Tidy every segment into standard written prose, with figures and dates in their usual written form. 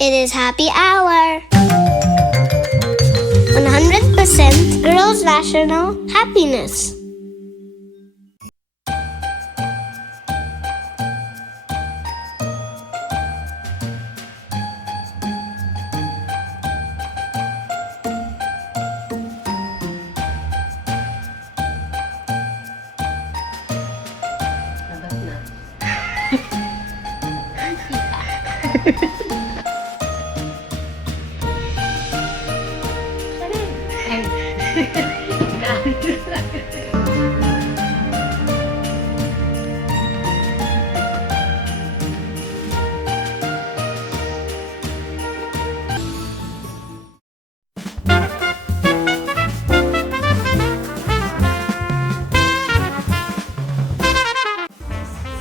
It is happy hour. 100% Girls National Happiness.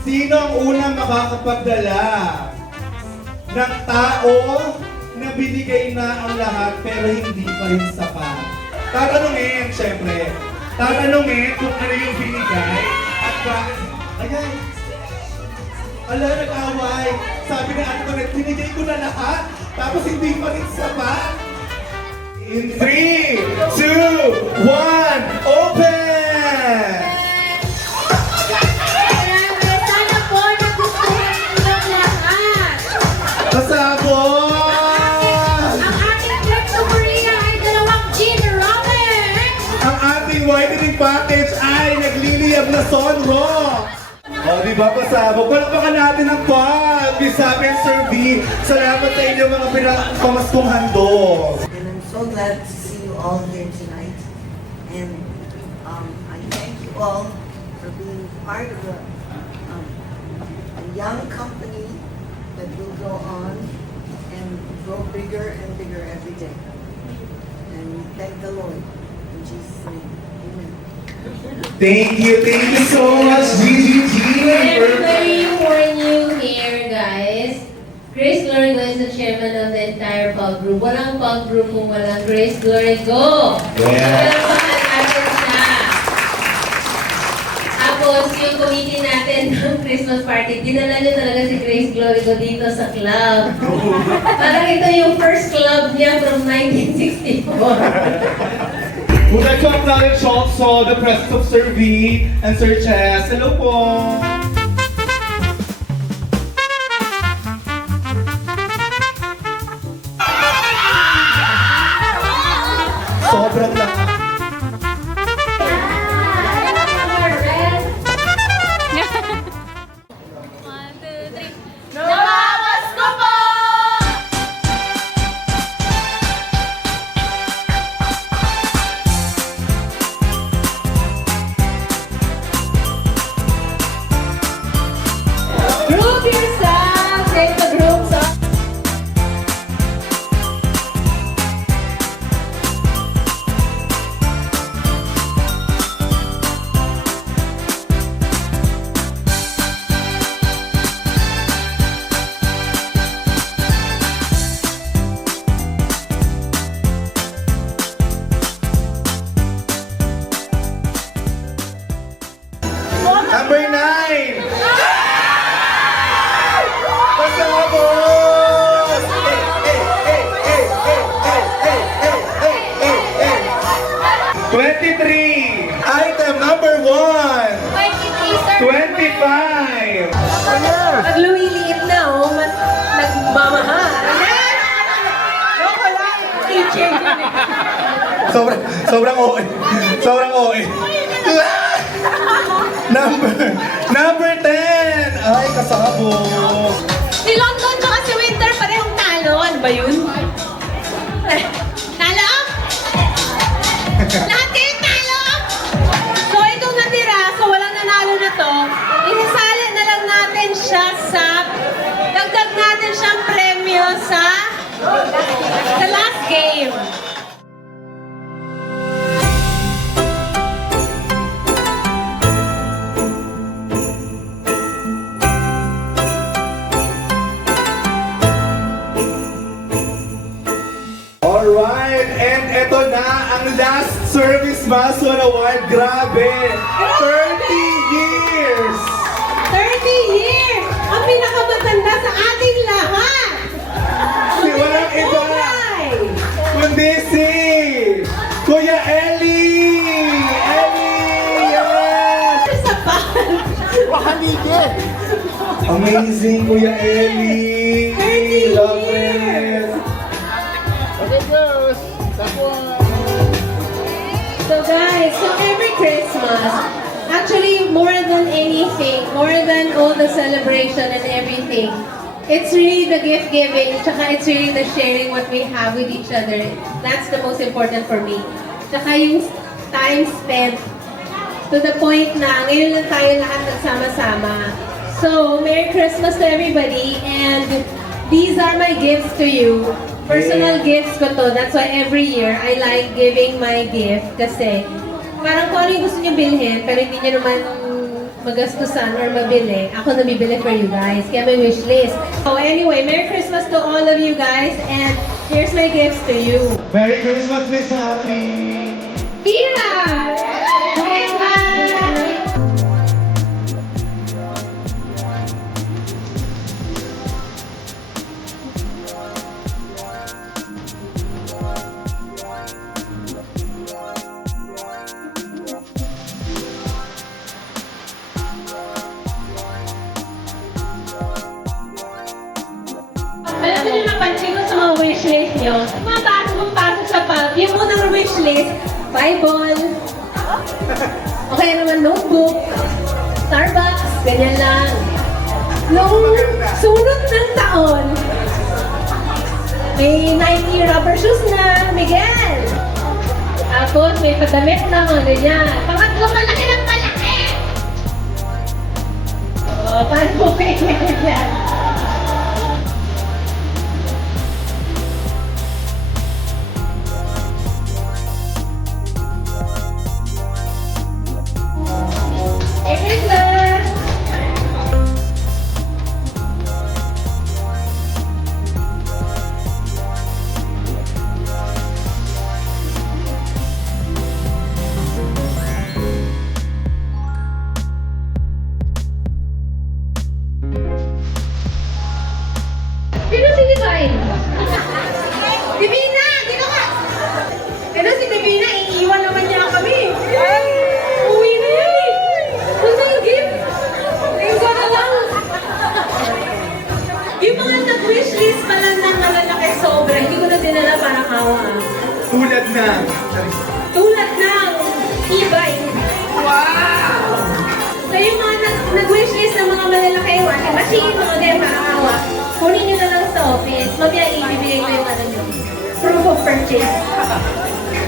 Sino ang unang makakapagdala ng tao na binigay na ang lahat pero hindi pa rin sapat? Tatanungin, syempre. Tatanungin kung ano yung binigay at bakit. Ayan. Ala, nag-away. Sabi na ano ko, binigay ko na lahat tapos hindi pa rin sapat. In 3, 2, 1, open! Pasabot! Ang ating trip to Korea ay 2 gin ramen! Ang ating whitening package ay nagliliyab na sonro! O, di ba pasabog? Palakpakan natin ang pag! Bisabi and Sir V, salamat sa inyo mga pinapamaskong handog! And I'm so glad to see you all here tonight. And I thank you all for being part of a young company that will go on and grow bigger and bigger every day. And we thank the Lord in Jesus' name. Amen. Thank you so much, GGG! Everybody for new here, guys. Grace Glory Go is the chairman of the entire pub group. Walang pub group kung walang Grace Glory Go. Yeah. Palakpakan natin siya. Tapos, yung committee natin ng Christmas party, dinala niyo talaga si Grace Glory Go dito sa club. Parang ito yung first club niya from 1964. Would like to acknowledge also the presence of Sir V and Sir Chess. Hello po! Sobrang lakas. Nawawas ko po! Group yourself! Take the groups up! Number 9! Pasabot! Hey! 23! Item number 1! 25! Pag lumiliit na, oh, nagmamahal. Loko lang, teacher. Sobrang OA. Sobrang OA. Number 10! Ay, kasabo. Si London tsaka si Winter parehong talo. Ano ba yun? Talo? Lahat kayo talo? So itong natira, so walang nanalo na to, isasali na lang natin siya sa, dagdag natin siyang premyo sa last game. Alright, and eto na ang last service Mason Award. Grabe! 30 years! 30 years! Ang pinakamatanda sa ating lahat! Si Amazing, Kuya Eli! 30 Love years! it! Okay, girls. That one. So guys, so every Christmas, actually more than anything, more than all the celebration and everything, it's really the gift giving, tsaka it's really the sharing what we have with each other. That's the most important for me. Tsaka yung time spent to the point na ngayon lang tayo lahat nagsama-sama. So, Merry Christmas to everybody, and these are my gifts to you. Personal gifts ko to. That's why every year I like giving my gift kasi parang kung ano yung gusto niyo bilhin pero hindi niyo naman magastusan or mabili, ako nabibili for you guys. Kaya may wish list. So anyway, Merry Christmas to all of you guys, and here's my gifts to you. Merry Christmas, Miss Happy! Pira! Bye! Alam mo yung napansin ko sa mga wishlist nyo, mapasok sa pub, yung unang wishlist, Bible, o kaya naman notebook, Starbucks, ganyan lang. Noong sunod ng taon, may Nike rubber shoes na, Miguel. Tapos may padamit na, ganyan. Pangatlo, malaki ng malaki! O, paano mo pwede yan? Merry Christmas! Sino si Divine? Divina! Dito ka! Pero si Divina, iiwan naman niya kami. Uwi na yan eh. Gusto yung gift? Tingin ko na lang. Yung mga nag-wishlist pala ng malalaki sobra, hindi ko na dinala parang awa. Tulad na! Tulad ng e-bike. Wow! So yung mga nag-wishlist ng mga malalaki, washing machine, mga ganyan parang awa, kunin nyo na lang sa office. Mamaya ibibigay ko yung ano nyo. Proof of purchase.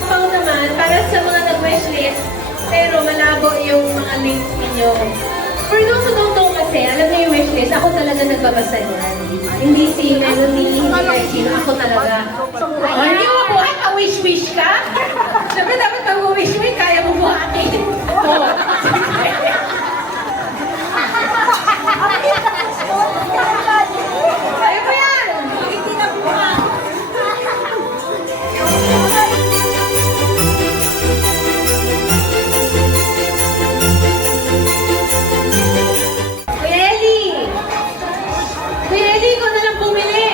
Pao naman, para sa mga nag-wishlist, pero malabo yung mga links ninyo. For those who don't know kasi, alam niyo yung wishlist, ako talaga nagbabasa niyan. Hindi si Melanie, hindi kahit sino, ako talaga. O, hindi mo buhat, pa-wish-wish ka? Siyempre dapat pag wish-wish, kaya mo buhatin. Oo. Kaya mo yan! Hindi na buhat. Kuya Eli! Kuya Eli, ikaw na lang bumili.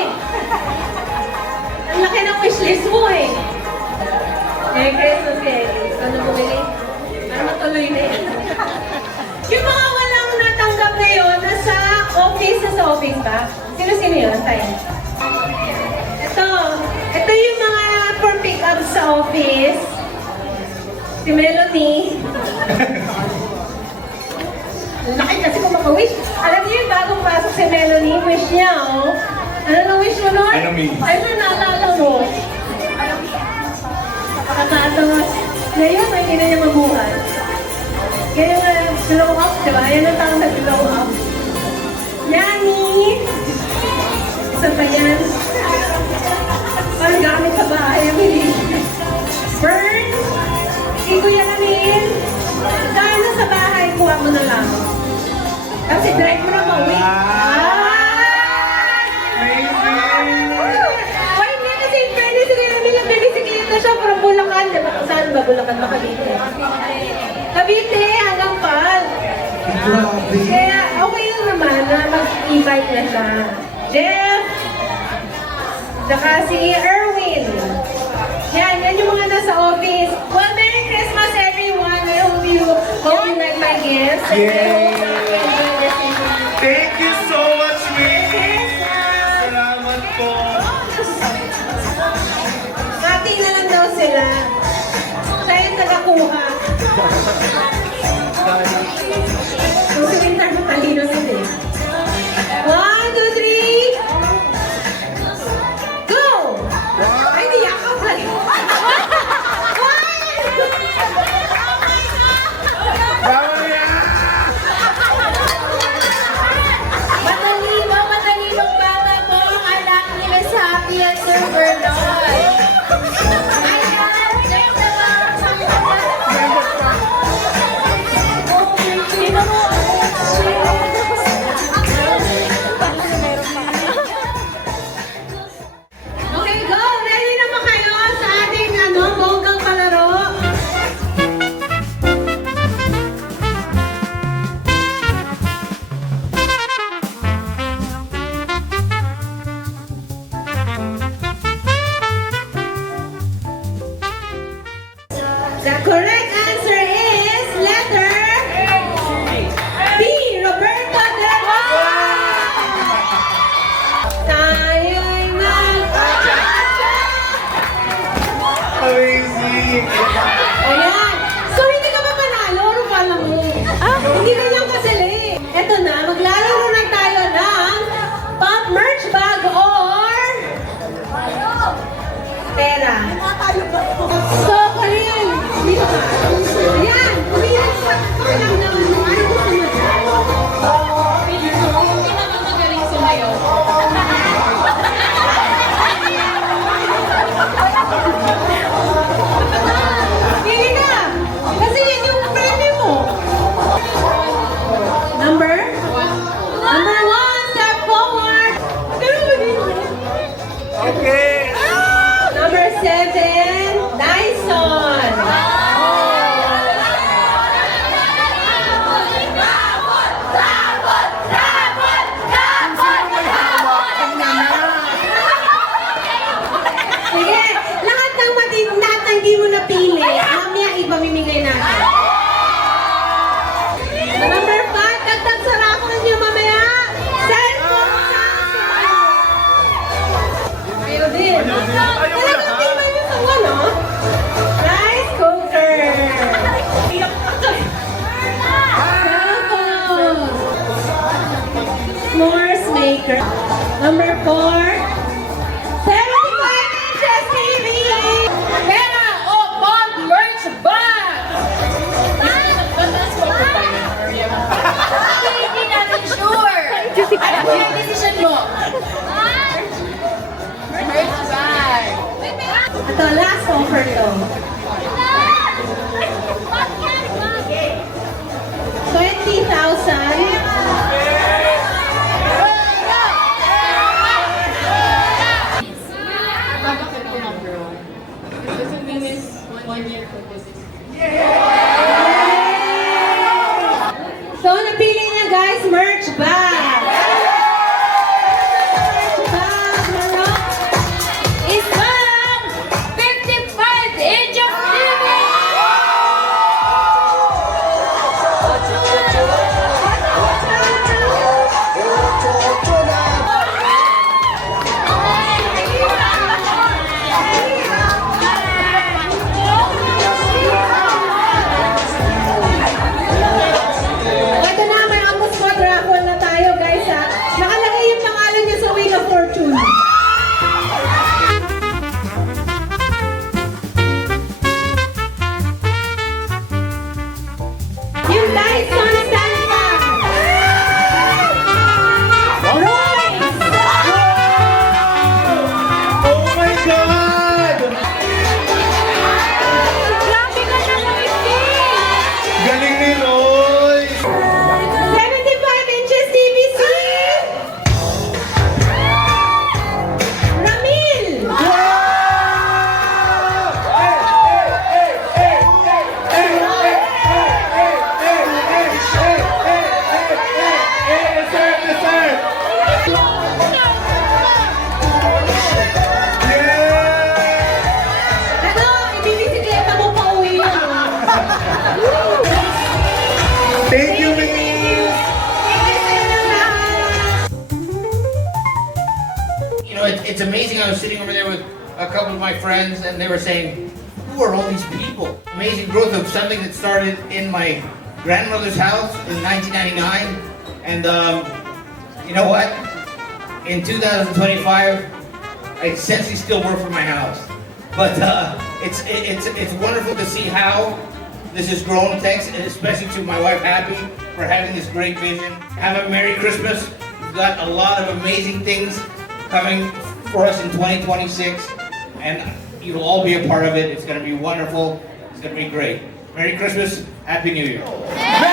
Ang laki ng wishlist mo eh. Merry Christmas, Kuya Eli. Ikaw na bumili. Para matuloy na yan. Yung mga walang natanggap ngayon, nasa office ba? Sino-sino yun? Tayo. Ito yung mga for pick up sa office. Si Melanie. Laki kasi kung maka-wish. Alam niyo yung bagong pasok si Melanie, wish niya, oh. Ano na wish mo nun? Ano, Mi? Ano naalala mo? Nakakatawa. Ngayon, hindi na niya mabuhay. Ganyan nga, glow up, diba? Yan ang tawag na glow up. Yani! Isa pa yan. Parang gamit sa bahay ang hindi. Burn! Si Kuya Lamin! Dahil na sa bahay, kuha mo na lang. Kasi direct mo na mauwi. Ay, hindi kasi pwede si Kuya Lamin yung binisikita siya para Bulacan. Diba? Saan ba Bulacan ba Cavite? Cavite hanggang Pal. Grabe! Kaya okay lang naman na mag-e-bike na siya. Jeff! Saka si Erwin. Yan yung mga nasa office. Well, Merry Christmas everyone! I hope you like my gifts. And I hope you enjoy this evening. sila. Siya yung nakakuha. Kung si Winter matalino din eh. 1, 2, 3. Go! Ay, di ako pala. Matalibang bata mo ang anak ni Miss Happy at Sir Vernon. Ayan, next Okay, go! Ready na ba kayo sa ating bonggang palaro? The correct answer is letter B. Roberto Del Tayo'y Amazing! Ayan. So, hindi ka ba panalo? Ano pa lang mo? Hindi ka lang kasali. Eto na, maglalaro na tayo ng pop merch bag or pera. So, Karin, dito ka. Ayan, umiyan ka. Pakilang naman mo. Ano gusto mo? Hindi naman magaling sumayo. Pili ka. Kasi yan yung premyo mo. Number 1, step forward. Pero ba dito? Okay! Number 7, Dyson. Sige, lahat ng hindi mo napili, mamaya ipamimigay natin. Number 5, dagdag sa raffle niyo mamaya. Cellphone Samsung. Ayaw din. Talagang tingnan niyo sa wall, oh. Rice cooker. Cellphone. S'mores maker. Number 4, 75 inches TV. Pera o pop merch bag! Hindi natin sure. Ano yung decision mo? Merch bag. Ito, last offer to. 20,000. Bakit ko number 1? Kasi minus 1 year ko this is So, napili niya guys, merch bag. Merch bag, Marok. is from 55 inches TV! Ito na, may on-the-spot raffle na tayo guys ha. Nakalagay yung pangalan niya sa Wheel of Fortune. Yung Dyson standby. Royce! Oh my God! Grabe ka naman, Galing ni Roy! 75 inches TVC! Ramil! Ano, ibibisikleta mo pa uwi yun. Thank you, Miss! You know, it's amazing. I was sitting over there with a couple of my friends, and they were saying, who are all these people? Amazing growth of something that started in my grandmother's house in 1999. And you know what? In 2025, I essentially still work for my house. But it's wonderful to see how this has grown. Thanks especially to my wife Happy for having this great vision. Have a Merry Christmas. We've got a lot of amazing things coming for us in 2026. And you'll all be a part of it. It's going to be wonderful. It's going to be great. Merry Christmas. Happy New Year.